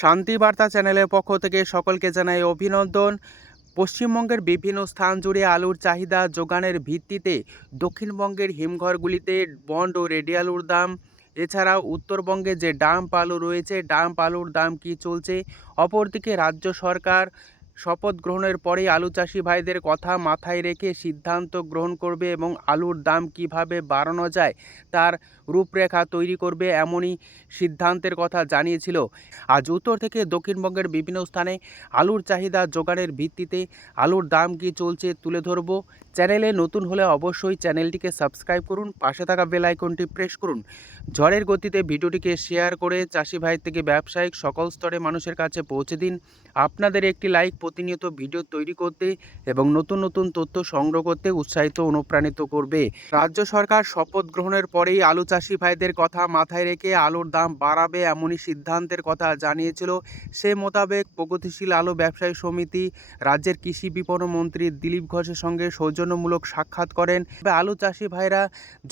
শান্তি বার্তা চ্যানেলের পক্ষ থেকে সকলকে জানাই অভিনন্দন। পশ্চিমবঙ্গের বিভিন্ন স্থান জুড়ে আলুর চাহিদা যোগানের ভিত্তিতে দক্ষিণবঙ্গের হিমঘরগুলিতে বন্ড ও রেডি আলুর দাম, এছাড়াও উত্তরবঙ্গে যে ডাম্প আলু রয়েছে ডাম্প আলুর দাম কী চলছে। অপরদিকে রাজ্য সরকার শপথ গ্রহণের পরেই আলু চাষি ভাইদের কথা মাথায় রেখে সিদ্ধান্ত গ্রহণ করবে এবং আলুর দাম কিভাবে বাড়ানো যায় তার রূপরেখা তৈরি করবে, এমনই সিদ্ধান্তের কথা জানিয়েছিল। আজ উত্তর থেকে দক্ষিণবঙ্গের বিভিন্ন স্থানে আলুর চাহিদা যোগানের ভিত্তিতে আলুর দাম কী চলছে তুলে ধরব। চ্যানেলে নতুন হলে অবশ্যই চ্যানেলটিকে সাবস্ক্রাইব করুন, পাশে থাকা বেল আইকনটি প্রেস করুন। ঝড়ের গতিতে ভিডিওটিকে শেয়ার করে চাষি ভাই থেকে ব্যবসায়িক সকল স্তরে মানুষের কাছে পৌঁছে দিন। আপনাদের একটি লাইক প্রতিনিয়ত ভিডিও তৈরি করতে এবং নতুন নতুন তথ্য সংগ্রহ করতে উৎসাহিত অনুপ্রাণিত করবে। রাজ্য সরকার শপথ গ্রহণের পরেই আলু চাষি ভাইদের কথা মাথায় রেখে আলুর দাম বাড়াবে এমনই সিদ্ধান্তের কথা জানিয়েছিল। সে মোতাবেক প্রগতিশীল আলু ব্যবসায়ী সমিতি রাজ্যের কৃষি বিপণন মন্ত্রী দিলীপ ঘোষের সঙ্গে সৌজন্যমূলক সাক্ষাৎ করেন। আলু চাষি ভাইরা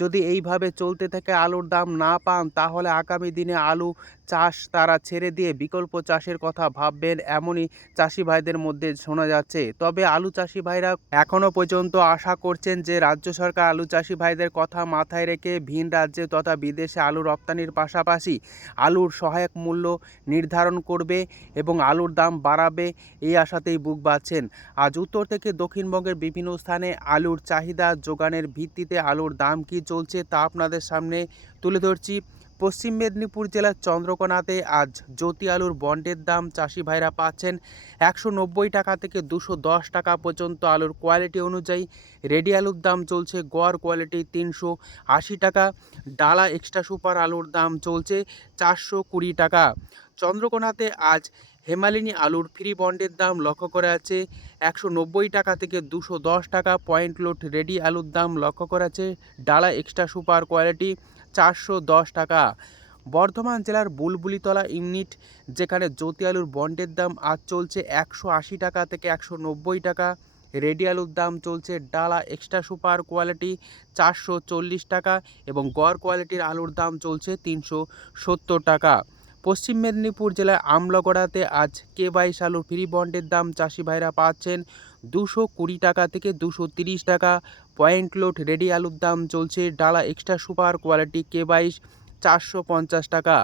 যদি এইভাবে চলতে থাকে, আলুর দাম না পান, তাহলে আগামী দিনে আলু চাষ তারা ছেড়ে দিয়ে বিকল্প চাষের কথা ভাববেন, এমনই চাষি ভাইদের মধ্যে শোনা যাচ্ছে। তবে আলু চাষি ভাইরা এখনও পর্যন্ত আশা করছেন যে রাজ্য সরকার আলু চাষি ভাইদের কথা মাথায় রেখে ভিন রাজ্যে তথা বিদেশে আলু রপ্তানির পাশাপাশি আলুর সহায়ক মূল্য নির্ধারণ করবে এবং আলুর দাম বাড়াবে, এই আশাতেই বুক বাঁধছেন। আজ উত্তর থেকে দক্ষিণবঙ্গের বিভিন্ন স্থানে আলুর চাহিদা যোগানের ভিত্তিতে আলুর দাম কী চলছে তা আপনাদের সামনে তুলে ধরছি। পশ্চিম মেদিনীপুর জেলার চন্দ্রকোনাতে আজ জ্যোতি আলুর বন্ডের দাম চাষি ভাইরা পাচ্ছেন 190 টাকা থেকে 210 টাকা পর্যন্ত। আলুর কোয়ালিটি অনুযায়ী রেডি আলুর দাম চলছে গড় কোয়ালিটি 380 টাকা, ডালা এক্সট্রা সুপার আলুর দাম চলছে 420 টাকা। চন্দ্রকোনাতে আজ হেমালিনী আলুর ফ্রি বন্ডের দাম লক্ষ্য করা যাচ্ছে 190 টাকা থেকে 210 টাকা। পয়েন্ট লোড রেডি আলুর দাম লক্ষ্য করা যাচ্ছে ডালা এক্সট্রা সুপার কোয়ালিটি 410 টাকা। বর্ধমান জেলার বুলবুলিতলা ইউনিট যেখানে জ্যোতি আলুর বন্ডের দাম আজ চলছে 180 টাকা থেকে 190 টাকা। রেডি আলুর দাম চলছে ডালা এক্সট্রা সুপার কোয়ালিটি 440 টাকা এবং গড় কোয়ালিটির আলুর দাম চলছে 370 টাকা। পশ্চিম মেদিনীপুর জেলার আমলাগড়াতে আজ K22 আলুর ফ্রি বন্ডের দাম চাষি ভাইরা পাচ্ছেন 220 টাকা থেকে 230 টাকা। পয়েন্ট লোড রেডি আলুর দাম চলছে ডালা এক্সট্রা সুপার কোয়ালিটি K22 450 টাকা।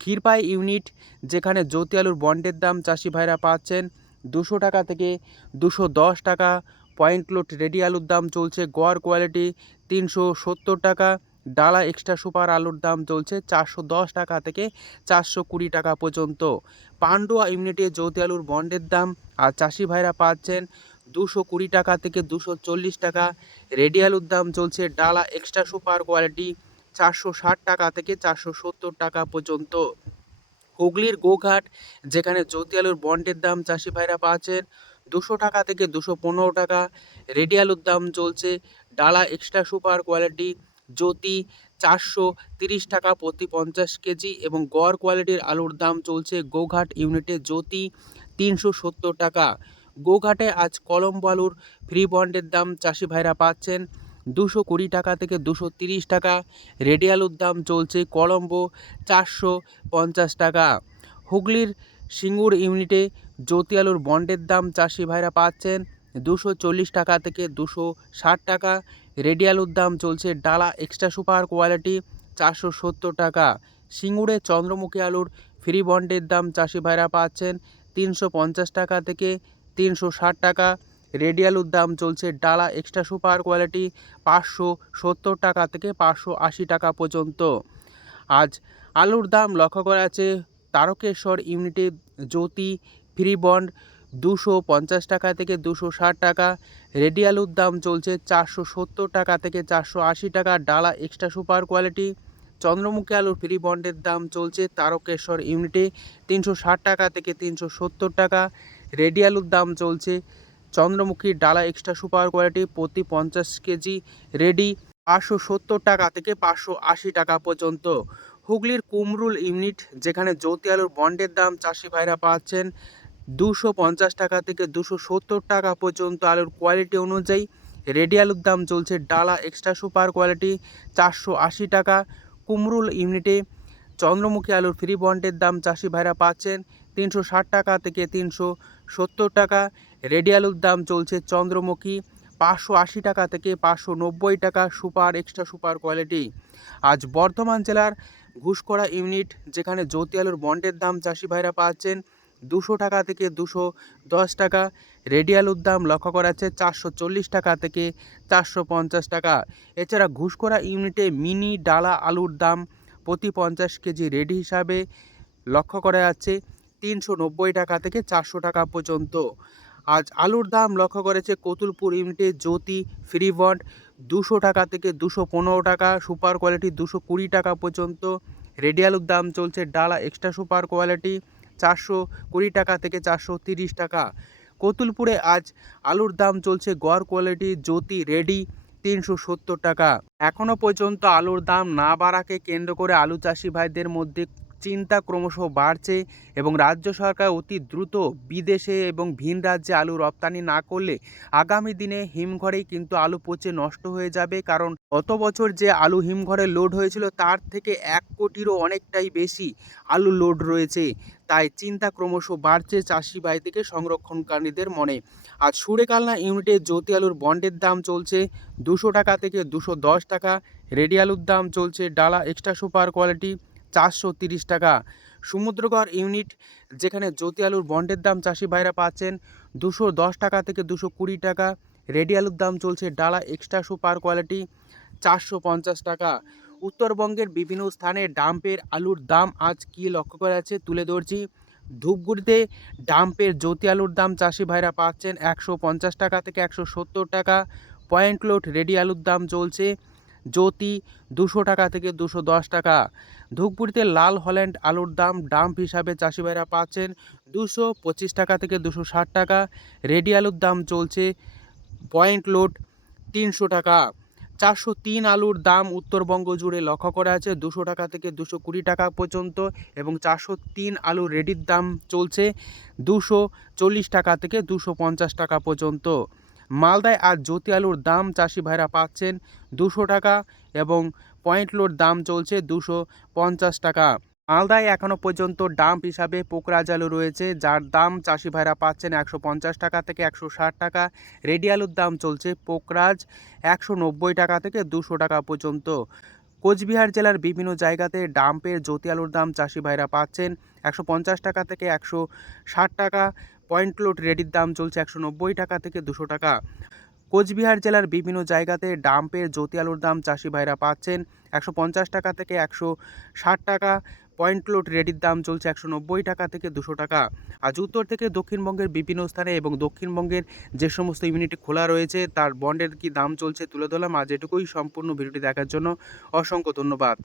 ক্ষীরপাই ইউনিট যেখানে জ্যোতি আলুর বন্ডের দাম চাষি ভাইরা পাচ্ছেন 200 টাকা থেকে 210 টাকা। পয়েন্ট লোড রেডি আলুর দাম চলছে গড় কোয়ালিটি 370 টাকা। ডালা এক্সট্রা সুপার আলুর দাম চলছে 410 টাকা থেকে 420 টাকা পর্যন্ত। পান্ডুয়া ইউনিটে জ্যোতি আলুর বন্ডের দাম আর চাষি ভাইরা পাচ্ছেন 220 টাকা থেকে 240 টাকা। রেডি আলুর দাম চলছে ডালা এক্সট্রা সুপার কোয়ালিটি 460 টাকা থেকে 470 টাকা পর্যন্ত। হুগলির গোঘাট যেখানে জ্যোতি আলুর বন্ডের দাম চাষি ভাইরা পাচ্ছেন 200 টাকা থেকে 215 টাকা। রেডি আলুর দাম চলছে ডালা এক্সট্রা সুপার কোয়ালিটি জ্যোতি 430 টাকা প্রতি 50 কেজি এবং গড় কোয়ালিটির আলুর দাম চলছে গোঘাট ইউনিটে জ্যোতি 370 টাকা। গোঘাটে আজ কলম্বো আলুর ফ্রি বন্ডের দাম চাষি ভাইরা পাচ্ছেন 220 টাকা থেকে 230 টাকা। রেডি আলুর দাম চলছে কলম্বো 450 টাকা। হুগলির সিঙ্গুর ইউনিটে জ্যোতি আলুর বন্ডের দাম চাষি ভাইরা পাচ্ছেন 240 টাকা থেকে 260 টাকা। রেডি আলুর দাম চলছে ডালা এক্সট্রা সুপার কোয়ালিটি 470 টাকা। সিঙ্গুরে চন্দ্রমুখী আলুর ফ্রি বন্ডের দাম চাষি ভাইরা পাচ্ছেন 350 টাকা থেকে 360 টাকা। রেডি আলুর দাম চলছে ডালা এক্সট্রা সুপার কোয়ালিটি 570 টাকা থেকে 580 টাকা পর্যন্ত। আজ আলুর দাম লক্ষ্য করা আছে তারকেশ্বর ইউনিটে জ্যোতি ফ্রি বন্ড 250 টাকা থেকে 260 টাকা। রেডি আলুর দাম চলছে 470 টাকা থেকে 480 টাকা। ডালা এক্সট্রা সুপার কোয়ালিটি। চন্দ্রমুখী আলুর ফ্রি বন্ডের দাম চলছে তারকেশ্বর ইউনিটে 360 টাকা থেকে 370 টাকা। রেডি আলুর দাম চলছে চন্দ্রমুখী ডালা এক্সট্রা সুপার কোয়ালিটি প্রতি 50 কেজি রেডি 570 টাকা থেকে 580 টাকা পর্যন্ত। হুগলির কুমরুল ইউনিট যেখানে জ্যোতি আলুর বন্ডের দাম চাষি ভাইরা পাচ্ছেন 250 টাকা থেকে 270 টাকা পর্যন্ত। আলুর কোয়ালিটি অনুযায়ী রেডি আলুর দাম চলছে ডালা এক্সট্রা সুপার কোয়ালিটি 480 টাকা। কুমরুল ইউনিটে চন্দ্রমুখী আলুর ফ্রি বন্ডের দাম চাষি ভাইরা পাচ্ছেন 360 টাকা থেকে 370 টাকা। রেডি আলুর দাম চলছে চন্দ্রমুখী 580 টাকা থেকে 590 টাকা সুপার এক্সট্রা সুপার কোয়ালিটি। আজ বর্ধমান জেলার ঘুষকরা ইউনিট যেখানে জ্যোতি আলুর বন্ডের দাম চাষি ভাইরা পাচ্ছেন 200 টাকা থেকে 210 টাকা। রেডি আলুর দাম লক্ষ্য করা যাচ্ছে 440 টাকা থেকে 450 টাকা। এছাড়া ঘুষকরা ইউনিটে মিনি ডালা আলুর দাম প্রতি 50 কেজি রেডি হিসাবে লক্ষ্য করা যাচ্ছে 390 টাকা থেকে 400 টাকা পর্যন্ত। আজ আলুর দাম লক্ষ্য করেছে কতুলপুর ইউনিটে জ্যোতি ফ্রি বন্ড 200 টাকা থেকে 215 টাকা, সুপার কোয়ালিটি 220 টাকা পর্যন্ত। রেডি আলুর দাম চলছে ডালা এক্সট্রা সুপার কোয়ালিটি 420 টাকা থেকে 430 টাকা। কতুলপুরে আজ আলুর দাম চলছে গড় কোয়ালিটি জ্যোতি রেডি 370 টাকা। এখনও পর্যন্ত আলুর দাম না বাড়াকে কেন্দ্র করে আলু চাষি ভাইদের মধ্যে চিন্তা ক্রমশ বাড়ছে এবং রাজ্য সরকার অতি দ্রুত বিদেশে এবং ভিন রাজ্যে আলু রপ্তানি না করলে আগামী দিনে হিমঘরেই কিন্তু আলু পচে নষ্ট হয়ে যাবে। কারণ গত বছর যে আলু হিমঘরে লোড হয়েছিল তার থেকে 1 কোটিরও অনেকটাই বেশি আলু লোড রয়েছে। তাই চিন্তা ক্রমশ বাড়ছে চাষি ভাই থেকে সংরক্ষণকারীদের মনে। আজ সুরেকালনা ইউনিটে জ্যোতি আলুর বন্ডের দাম চলছে 200 টাকা থেকে 210 টাকা। রেডি আলুর দাম চলছে ডালা এক্সট্রা সুপার কোয়ালিটি 430 টাকা। সমুদ্রগড় ইউনিট যেখানে জ্যোতি আলুর বন্ডের দাম চাষি ভাইরা পাচ্ছেন 210 টাকা থেকে 220 টাকা। রেডি আলুর দাম চলছে ডালা এক্সট্রা সুপার কোয়ালিটি 450 টাকা। উত্তরবঙ্গের বিভিন্ন স্থানে ডাম্পের আলুর দাম আজ কী লক্ষ্য করা যাচ্ছে তুলে ধরছি। ধূপগুড়িতে ডাম্পের জ্যোতি আলুর দাম চাষি ভাইরা পাচ্ছেন 150 টাকা থেকে 170 টাকা। পয়েন্ট লোড রেডি আলুর দাম চলছে জ্যোতি 200 টাকা থেকে 210 টাকা। ধূপগুড়িতে লাল হল্যান্ড আলুর দাম ডাম্প হিসাবে চাষি ভাইরা পাচ্ছেন 225 টাকা থেকে 260 টাকা। রেডি আলুর দাম চলছে পয়েন্ট লোড 300 টাকা। 403 আলুর দাম উত্তরবঙ্গ জুড়ে লক্ষ্য করা আছে 200 টাকা থেকে 220 টাকা পর্যন্ত এবং 403 আলুর রেডির দাম চলছে 240 টাকা থেকে 250 টাকা পর্যন্ত। মালদায় আজ জ্যোতি আলুর দাম চাষি ভাইরা পাচ্ছেন 200 টাকা এবং পয়েন্ট লোড দাম চলছে 250 টাকা। মালদায় এখনও পর্যন্ত ডাম্প হিসাবে পোকরাজ আলু রয়েছে যার দাম চাষি ভাইরা পাচ্ছেন 150 টাকা থেকে 160 টাকা। রেডি আলুর দাম চলছে পোকরাজ 190 টাকা থেকে 200 টাকা পর্যন্ত। কোচবিহার জেলার বিভিন্ন জায়গাতে ডাম্পের জ্যোতি আলুর দাম চাষি ভাইরা পাচ্ছেন 150 টাকা থেকে 160 টাকা। পয়েন্ট লোড রেডির দাম চলছে 190 টাকা থেকে 200 টাকা। কোচবিহার জেলার বিভিন্ন জায়গাতে ডাম্পের জ্যোতি আলুর দাম চাষি ভাইরা পাচ্ছেন 150 টাকা থেকে 160 টাকা। পয়েন্ট লোড রেডির দাম চলছে 190 টাকা থেকে 200 টাকা। আজ উত্তর থেকে দক্ষিণবঙ্গের বিভিন্ন স্থানে এবং দক্ষিণবঙ্গের যে সমস্ত ইউনিট খোলা রয়েছে তার বন্ডের কি দাম চলছে তুলে ধরলাম। আজ এটুকুই। সম্পূর্ণ ভিডিওটি দেখার জন্য অসংখ্য ধন্যবাদ।